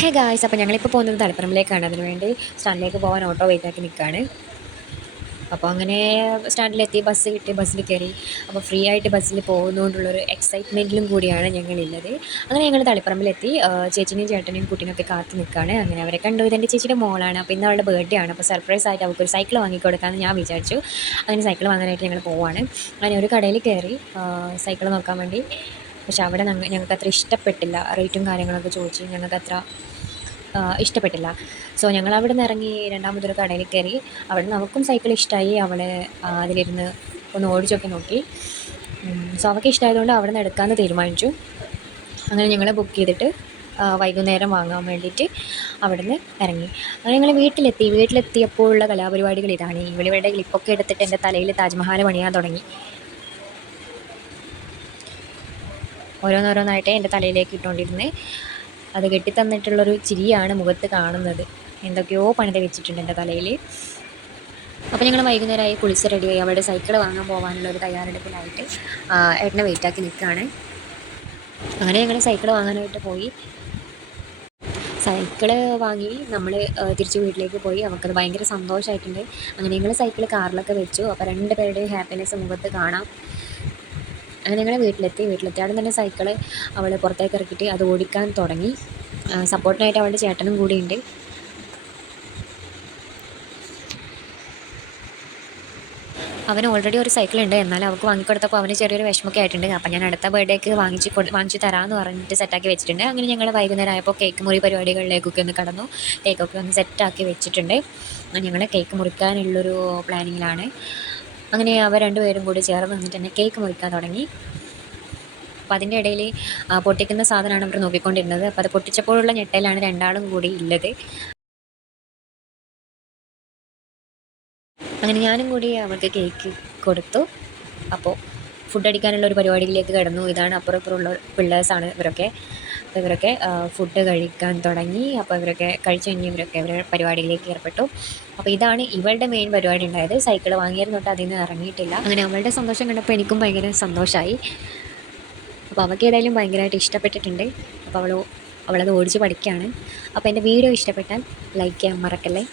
Hey guys, അപ്പോൾ ഞങ്ങളിപ്പോൾ പോകുന്നത് തളിപ്പറമ്പിലേക്കാണ്. അതിനുവേണ്ടി സ്റ്റാൻഡിലേക്ക് പോകാൻ ഓട്ടോ വെയിറ്റാക്കി നിൽക്കുകയാണ്. അപ്പോൾ അങ്ങനെ സ്റ്റാൻഡിലെത്തി, ബസ് കിട്ടി, ബസ്സിൽ കയറി. അപ്പോൾ ഫ്രീ ആയിട്ട് ബസ്സിൽ പോകുന്നതുകൊണ്ടുള്ളൊരു എക്സൈറ്റ്മെൻറ്റിലും കൂടിയാണ് ഞങ്ങളില്ലത്. അങ്ങനെ ഞങ്ങൾ തളിപ്പറമ്പിലെത്തി. ചേച്ചിനെയും ചേട്ടനെയും കുട്ടീനെയൊക്കെ കാത്ത് നിൽക്കുകയാണ്. അങ്ങനെ അവരെ കണ്ടു. ഇതെൻ്റെ ചേച്ചിയുടെ മോളാണ്. അപ്പോൾ ഇന്ന് അവളുടെ ബർത്ത്ഡേ ആണ്. അപ്പോൾ സർപ്രൈസ് ആയിട്ട് അവൾക്കൊരു സൈക്കിൾ വാങ്ങിക്കൊടുക്കാമെന്ന് ഞാൻ വിചാരിച്ചു. അങ്ങനെ സൈക്കിൾ വാങ്ങാനായിട്ട് ഞങ്ങൾ പോവുകയാണ്. അങ്ങനെ ഒരു കടയിൽ കയറി സൈക്കിൾ നോക്കാൻ വേണ്ടി. പക്ഷെ അവിടെ ഞങ്ങൾക്ക് അത്ര ഇഷ്ടപ്പെട്ടില്ല. റേറ്റും കാര്യങ്ങളൊക്കെ ചോദിച്ച് ഞങ്ങൾക്കത്ര ഇഷ്ടപ്പെട്ടില്ല. സോ ഞങ്ങൾ അവിടെ നിന്ന് ഇറങ്ങി രണ്ടാമതൊരു കടയിൽ കയറി. അവിടെ നമുക്കും സൈക്കിൾ ഇഷ്ടമായി. അവളെ അതിലിരുന്ന് ഒന്ന് ഓടിച്ചൊക്കെ നോക്കി. സോ അവൾക്ക് ഇഷ്ടമായതുകൊണ്ട് അവിടെ നിന്ന് എടുക്കാമെന്ന് തീരുമാനിച്ചു. അങ്ങനെ ഞങ്ങൾ ബുക്ക് ചെയ്തിട്ട് വൈകുന്നേരം വാങ്ങാൻ വേണ്ടിയിട്ട് അവിടെ നിന്ന് ഇറങ്ങി. അങ്ങനെ ഞങ്ങൾ വീട്ടിലെത്തിയപ്പോഴുള്ള കലാപരിപാടികൾ ഇതാണ്. ഇവളിവരുടെ ക്ലിപ്പൊക്കെ എടുത്തിട്ട് എൻ്റെ തലയിൽ താജ്മഹൽ പണിയാൻ തുടങ്ങി. ഓരോന്നോരോന്നായിട്ട് എൻ്റെ തലയിലേക്ക് ഇട്ടുകൊണ്ടിരുന്ന് അത് കെട്ടിത്തന്നിട്ടുള്ളൊരു ചിരിയാണ് മുഖത്ത് കാണുന്നത്. എന്തൊക്കെയോ പണിത വെച്ചിട്ടുണ്ട് എൻ്റെ തലയിൽ. അപ്പോൾ ഞങ്ങൾ വൈകുന്നേരമായി, കുളിച്ച് റെഡിയായി അവളുടെ സൈക്കിൾ വാങ്ങാൻ പോകാനുള്ളൊരു തയ്യാറെടുപ്പിലായിട്ട് ഏട്ടനെ വെയിറ്റാക്കി നിൽക്കുകയാണ്. അങ്ങനെ ഞങ്ങൾ സൈക്കിൾ വാങ്ങാനായിട്ട് പോയി. സൈക്കിള് വാങ്ങി നമ്മൾ തിരിച്ച് വീട്ടിലേക്ക് പോയി. അവൾക്കത് ഭയങ്കര സന്തോഷമായിട്ടുണ്ട്. അങ്ങനെ ഞങ്ങൾ സൈക്കിൾ കാറിലൊക്കെ വെച്ചു. അപ്പോൾ 2 പേരുടെയും ഹാപ്പിനെസ് മുഖത്ത് കാണാം. അങ്ങനെ ഞങ്ങൾ വീട്ടിലെത്തിയാലും തന്നെ സൈക്കിള് അവൾ പുറത്തേക്ക് ഇറക്കിയിട്ട് അത് ഓടിക്കാൻ തുടങ്ങി. സപ്പോർട്ടിനായിട്ട് അവളുടെ ചേട്ടനും കൂടിയുണ്ട്. അവന് ഓൾറെഡി ഒരു സൈക്കിളുണ്ട്. എന്നാൽ അവൾക്ക് വാങ്ങിക്കൊടുത്തപ്പോൾ അവന് ചെറിയൊരു വിഷമമൊക്കെ ആയിട്ടുണ്ട്. അപ്പം ഞാൻ അടുത്ത ബർത്ത്ഡേക്ക് വാങ്ങിച്ച് തരാമെന്ന് പറഞ്ഞിട്ട് സെറ്റാക്കി വെച്ചിട്ടുണ്ട്. അങ്ങനെ ഞങ്ങൾ വൈകുന്നേരം ആയപ്പോൾ കേക്ക് മുറി പരിപാടികളിലേക്കൊക്കെ ഒന്ന് കടന്നു. കേക്കൊക്കെ ഒന്ന് സെറ്റാക്കി വെച്ചിട്ടുണ്ട്. ഞങ്ങൾ കേക്ക് മുറിക്കാനുള്ളൊരു പ്ലാനിങ്ങിലാണ്. അങ്ങനെ അവർ 2 പേരും കൂടി ചേർന്ന് നിന്നിട്ട് തന്നെ കേക്ക് മുറിക്കാൻ തുടങ്ങി. അപ്പോൾ അതിൻ്റെ ഇടയിൽ പൊട്ടിക്കുന്ന സാധനമാണ് അവർ നോക്കിക്കൊണ്ടിരുന്നത്. അപ്പോൾ അത് പൊട്ടിച്ചപ്പോഴുള്ള ഞെട്ടലാണ് രണ്ടാളും കൂടി ഉള്ളത്. അങ്ങനെ ഞാനും കൂടി അവൾക്ക് കേക്ക് കൊടുത്തു. അപ്പോൾ ഫുഡ് അടിക്കാനുള്ള ഒരു പരിപാടിയിലേക്ക് കടന്നു. ഇതാണ് അപ്പുറപ്പുറമുള്ള പിള്ളേഴ്സാണ് ഇവരൊക്കെ. അപ്പോൾ ഇവരൊക്കെ ഫുഡ് കഴിക്കാൻ തുടങ്ങി. അപ്പോൾ ഇവരൊക്കെ കഴിച്ച് കഴിഞ്ഞ് ഇവരുടെ പരിപാടിയിലേക്ക് ഏർപ്പെട്ടു. അപ്പോൾ ഇതാണ് ഇവളുടെ മെയിൻ പരിപാടി ഉണ്ടായത്. സൈക്കിൾ വാങ്ങിയിരുന്നു തൊട്ട് അതിൽ നിന്ന് ഇറങ്ങിയിട്ടില്ല. അങ്ങനെ അവളുടെ സന്തോഷം കണ്ടപ്പോൾ എനിക്കും ഭയങ്കര സന്തോഷമായി. അപ്പോൾ അവൾക്ക് ഏതായാലും ഭയങ്കരമായിട്ട് ഇഷ്ടപ്പെട്ടിട്ടുണ്ട്. അപ്പോൾ അവളത് ഓടിച്ച് പഠിക്കുകയാണ്. അപ്പോൾ എൻ്റെ വീഡിയോ ഇഷ്ടപ്പെട്ടാൽ ലൈക്ക് ചെയ്യാൻ മറക്കല്ലേ.